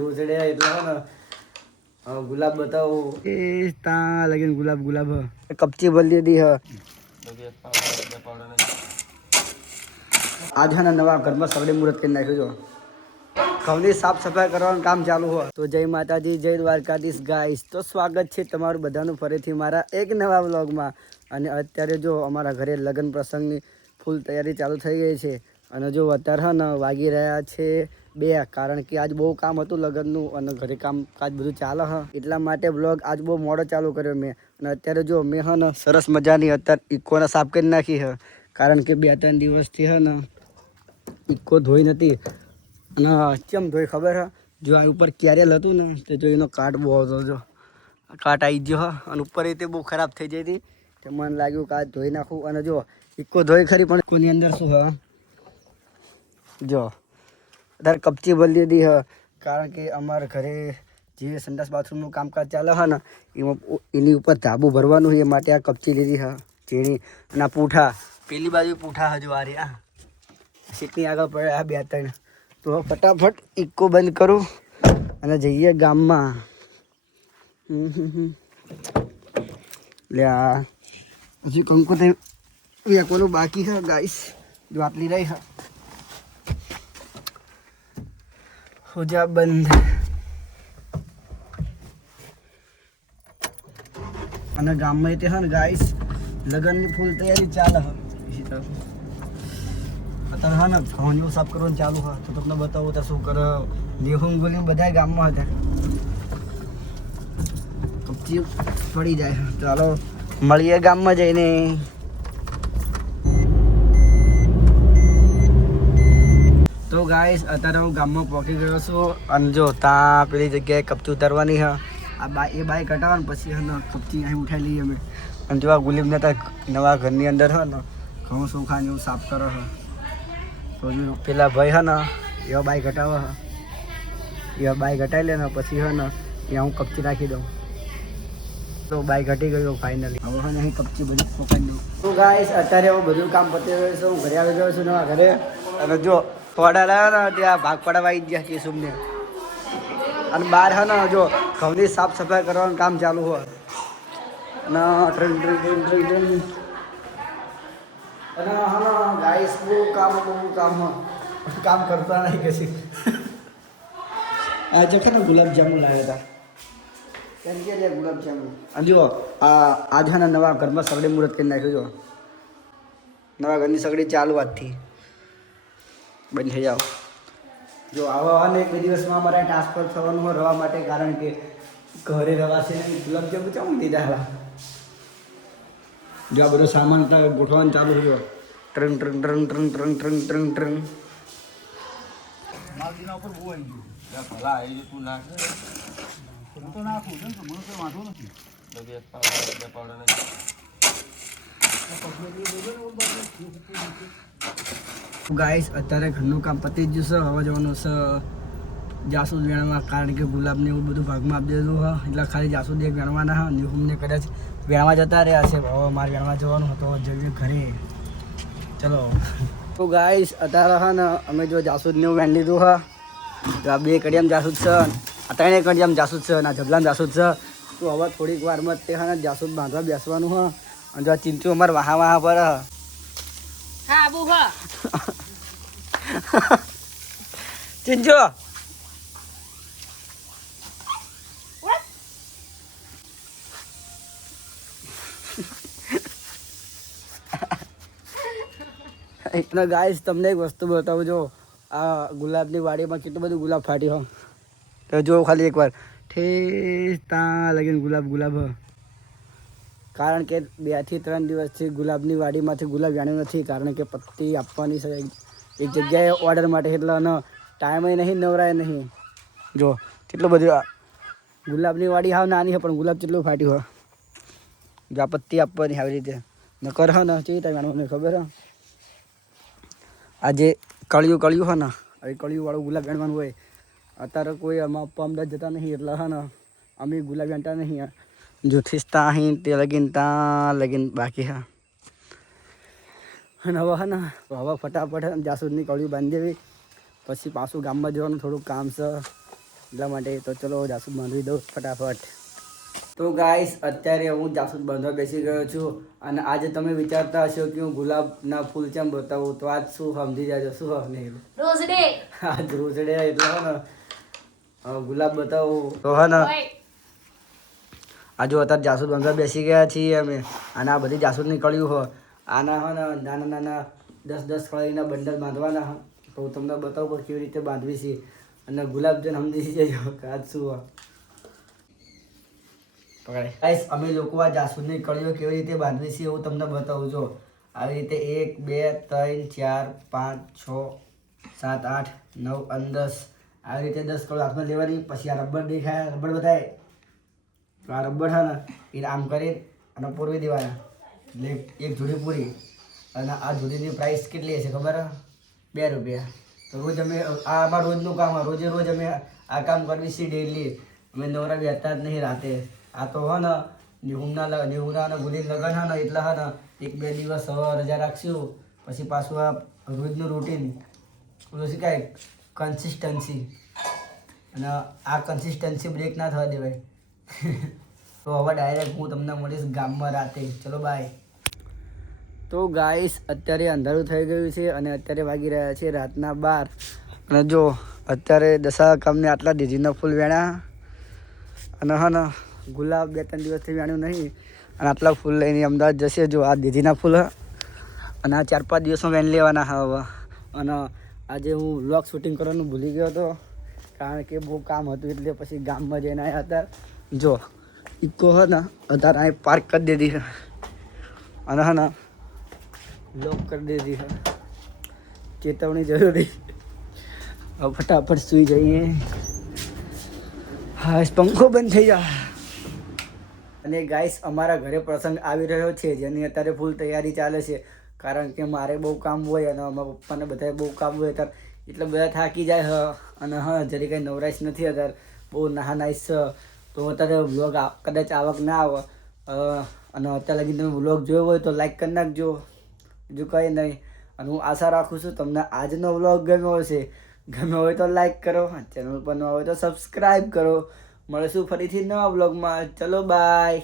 રોજડે એટલે ને ગુલાબ બતાવો. એ તા લગીન ગુલાબ ગુલાબ. કપચી ભરી દીધી હ. આજ હે ને નવા ઘરમાં સગડી મુહૂર્ત કરી નાખ્યું છો ઘઉંની સાફ સફાઈ કરવાનું કામ ચાલુ હોય. તો જય માતાજી જય દ્વારકાધીશ. ગાઈસ તો સ્વાગત છે તમારું બધાનું ફરીથી મારા એક નવા વ્લોગમાં. અને અત્યારે જો અમારા ઘરે લગ્ન પ્રસંગની ફૂલ તૈયારી ચાલુ થઈ ગઈ છે. અને જો અત્યારે હે ને વાગી રહ્યા છે બે, કારણ કે આજ બહુ કામ હતું લગ્નનું અને ઘરે કામ કાજ બધું ચાલે હ. એટલા માટે બ્લોગ આજ બહુ મોડો ચાલુ કર્યો મેં. અને અત્યારે જો મેં હા ને સરસ મજાની અત્યારે ઇકોને સાફ કરી નાખી હ. કારણ કે બે ત્રણ દિવસથી હ ને ઇકો ધોઈ નથી. અને કેમ ધોઈ ખબર હા? જો આ ઉપર ક્યારેલ હતું ને, તે જો એનો કાટ બહુ હતો જો. કાટ આવી ગયો હા અને ઉપર એ તે બહુ ખરાબ થઈ જઈ હતી. તે મને લાગ્યું કે આ ધોઈ નાખું. અને જો ઇકો ધોઈ ખરી પણ ઇકોની અંદર શું હ? જો અત્યારે કપચી બદલી દીધી હ. કારણ કે અમારા ઘરે જે સંડાસ બાથરૂમનું કામકાજ ચાલે છે ને, એમાં એની ઉપર ધાબુ ભરવાનું એ માટે આ કપચી લીધી હ. ઝીણી અને પૂઠા, પેલી બાજુ પૂઠા હજુ આ. રહ્યા સીટની આગળ પડે આ બે ત્રણ. તો ફટાફટ ઇકો બંધ કરું અને જઈએ ગામમાં. હમ હમ હમ. લે, આ, હજી કંકોત્રી વેકવાનું બાકી હા, ગાઈસ. જો આટલી રહી હો. જા બંધ. અને ગામમાં તે ને ગાઈસ લગ્નની ફૂલ તૈયારી ચાલે તરફ અત્યારે હા ને ઘઉં સાફ કરવાનું ચાલુ હા. તો તમને બતાવું તો શું કરે. લેહું ગોલી બધા ગામમાં હતા કપચી પડી જાય. ચાલો, મળીએ ગામમાં જઈને. ગાઈસ અત્યારે હું ગામમાં પહોંચી ગયો છું. અને જો ત્યાં પેલી જગ્યાએ કપચી ઉતારવાની હા. આ બાઈ, એ બાઈક હટાવવાનું પછી હે ને કપચી અહીં ઉઠાઈ લઈએ અમે. અને જો આ ગુલીબને ત્યાં નવા ઘરની અંદર હે ને ઘઉં ચોખા ને એવું સાફ કરે છે તો જો પેલા ભાઈ હે ને એવા બાઈક હટાવે હે. એવા બાઈક હટાવી લે ને, પછી હે ને ત્યાં હું કપચી રાખી દઉં. તો બાઈક હટી ગયો ફાઇનલી હવે હે ને અહીં કપચી બધી પકડી દઉં તો ગાઈસ અત્યારે હું બધું કામ પતી ગયું છે, હું ઘરે આવી ગયો છું નવા ઘરે. અને જો થોડા લાવ્યા ને, ત્યાં ભાગ પડાવવા આવી ગયા સુમને. અને બહાર હે ને, જો ઘઉંની સાફ સફાઈ કરવાનું કામ ચાલુ હોય. અને ટ્રેન ટ્રેન ટ્રેન ટ્રેન હા ગાઈસ, બહુ કામ બહુ કામ કામ કરતા નહીં કશી આજે ને ગુલાબજાંબુ લાવ્યા હતા. કેમ કે ગુલાબજાંબુ અને જુઓ, આ આજ હે ને નવા ઘરમાં સગડી મુહૂર્ત કરી નાખ્યું નવા ઘરની સગડી ચાલુ આજથી. બંધ થઈ જાઓ. જો આવા અને એક બે દિવસમાં અમારે ટ્રાન્સફર થવાનું હોય રહેવા માટે કારણ કે ઘરે રહેવાશે ગુલાબજાંબુ ચાવું દીધા હવા જો આ બધો સામાન ગોઠવાનું ચાલુ થયો ટ્રંગ ટ્રંગ ટ્રંગ ટ્રંગ ટ્રંગ ટ્રંગ ટ્રંગ ટ્રંગ. ગાઈસ અત્યારે ઘરનું કામ પતી જ છે હવે જવાનું છે જાસૂદ વેણવા, કારણ કે ગુલાબને એવું બધું ભાગમાં આપી દીધું હા. એટલે ખાલી જાસૂદ એક વેણવાના હા. નિહુમને કદાચ વેણવા જતા રહ્યા છે. હવે મારે વેણવા જવાનું હતું. જઈએ ઘરે. ચલો. તો ગાઈસ અત્યારે હા ને અમે જો જાસૂદને એવું વેણ લીધું હા. તો આ બે કડિયામ જાસૂદ છે આ ત્રણે કડિયામ જાસૂદ છે ના જબલામ જાસૂદ છે. તો હવે થોડીક વારમાં તે હા જાસૂદ બાંધવા બેસવાનું હા. અને જો ચિંચુ અમાર વાહા વાહા પર હા. આબુ હ. ચિંચો એટલે ગાઈસ તમને એક વસ્તુ બતાવું જો આ ગુલાબની વાડીમાં કેટલું બધું ગુલાબ ફાટી હો. તો જો ખાલી એકવાર. ઠેસ ત્યાં લગીને ગુલાબ ગુલાબ હ. કારણ કે બેથી ત્રણ દિવસથી ગુલાબની વાડીમાંથી ગુલાબ જાણ્યું નથી, કારણ કે પત્તી આપવાની છે. એક જગ્યાએ ઓર્ડર માટે એટલે અને ટાઈમે નહીં, નવરાય નહીં. જો, કેટલું બધું ગુલાબની વાડી હાવ નાની છે, પણ ગુલાબ કેટલું ફાટ્યું હોય. જો પત્તી આપવાની આવી રીતે. નકર હા ને ચેવી જાણવું મને ખબર હ? આજે કળિયું કળિયું હોય ને, એ કળિયુંવાળું ગુલાબ વેણવાનું હોય. અત્યારે કોઈ આમાં આપવા અમદાવાદ જતા નહીં, એટલે હા ને, અમે ગુલાબ વેણતા નહીં. જો થીસતા અહીં તે લગીન ત્યાં લગીન બાકી હા અને હવે ને હવે ફટાફટ હે ને જાસૂદની કળિયું બાંધી દેવી પછી પાછું ગામમાં જવાનું થોડુંક કામ છે એટલા માટે તો ચલો જાસૂદ બાંધવી દઉં ફટાફટ તો ગાઈસ અત્યારે હું જાસૂદ બાંધવા બેસી ગયો છું અને આજે તમે વિચારતા હશો કે હું ગુલાબના ફૂલ ચમ બતાવું તો આજ શું સમજી જાજો શું નહીં રોઝ ડે આજ રોજડે એટલે હે ને ગુલાબ બતાવું તો હા ને આ જો અત્યારે જાસૂદ બાંધવા બેસી ગયા છીએ અમે. અને આ બધી જાસૂદ નીકળ્યું હો આના હો ને નાના નાના દસ દસ કળીના બંડલ બાંધવાના હો. તો હું તમને બતાવું પણ કેવી રીતે બાંધવી છે. અને ગુલાબજન સમજી જજો કે આજ શું હોય ગાઈસ અમે લોકો આ જાસૂદની કળીઓ કેવી રીતે બાંધવી છે હું તમને બતાવું છું. આવી રીતે એક, બે, ત્રણ, ચાર, પાંચ, છ, સાત, આઠ, નવ, અને દસ. આવી રીતે દસ કળો હાથમાં લેવાની. પછી આ રબર દેખાય. રબર બતાય. આ રબર છે ને એ આમ કરી અને પૂરવી દેવાના. એટલે એક જોડી પૂરી. અને આ જોડીની પ્રાઇસ કેટલી હશે ખબર? હે? બે રૂપિયા. તો રોજ અમે, આ અમારા રોજનું કામ હે. રોજે રોજ અમે આ કામ કરવી છીએ ડેલી અમે નવરા બેસતા જ નહીં રાતે. આ તો હે ને નિહુમના નિહુમના ગુલીન લગન હે ને, એટલા હા ને, એક બે દિવસ રજા રાખશું. પછી પાછું આ રોજનું રૂટીન શું કહેવાય? કન્સિસ્ટન્સી અને આ કન્સિસ્ટન્સી બ્રેક ના થવા દેવાય. તો હવે ડાયરેક્ટ હું તમને મળીશ ગામમાં રાતે. ચલો બાય તો ગાઈસ અત્યારે અંધારું થઈ ગયું છે અને અત્યારે વાગી રહ્યા છે રાતના બાર. અને જો, અત્યારે દશા કામને આટલા દીજીના ફૂલ વેણ્યા અને હા ને ગુલાબ બે ત્રણ દિવસથી વેણ્યું નહીં. અને આટલા ફૂલ લઈને અમદાવાદ જશે જો, આ દીધીના ફૂલ. અને આ ચાર પાંચ દિવસમાં વેણ લેવાના હવે. અને આજે હું વ્લોગ શૂટિંગ કરવાનું ભૂલી ગયો હતો. કારણ કે બહુ કામ હતું એટલે પછી ગામમાં જઈને આવ્યા હતા. જો, ઇકો હે ને અત્યારે અહીં પાર્ક કરી દીધી છે. અને હા ના લોક કરી દીધી છે. ચેતવણી જરૂરી. હવે ફટાફટ સુઈ જઈએ. હા પંખો બંધ થઈ જા અને ગાઈસ અમારા ઘરે પ્રસંગ આવી રહ્યો છે, જેની અત્યારે ફૂલ તૈયારી ચાલે છે. કારણ કે મારે બહુ કામ હોય અને અમારા પપ્પાને બધાએ બહુ કામ હોય અત્યારે. એટલે બધા થાકી જાય, હ. અને હા, જરી કાંઈ નવરાશ નથી અત્યારે. બહુ નાહા નાઈસ છે તો અત્યારે વ્લોગ કદાચ આવક ના આવે. અને અત્યારે લગી તમે વ્લોગ જોયો હોય તો લાઈક કરી નાખજો. બીજું કંઈ નહીં. અને હું આશા રાખું છું તમને આજનો વ્લોગ ગમ્યો હશે. ગમ્યો હોય તો લાઈક કરો ચેનલ પર ન હોય તો સબસ્ક્રાઈબ કરો. મળીશું ફરીથી નવા વ્લોગમાં ચલો બાય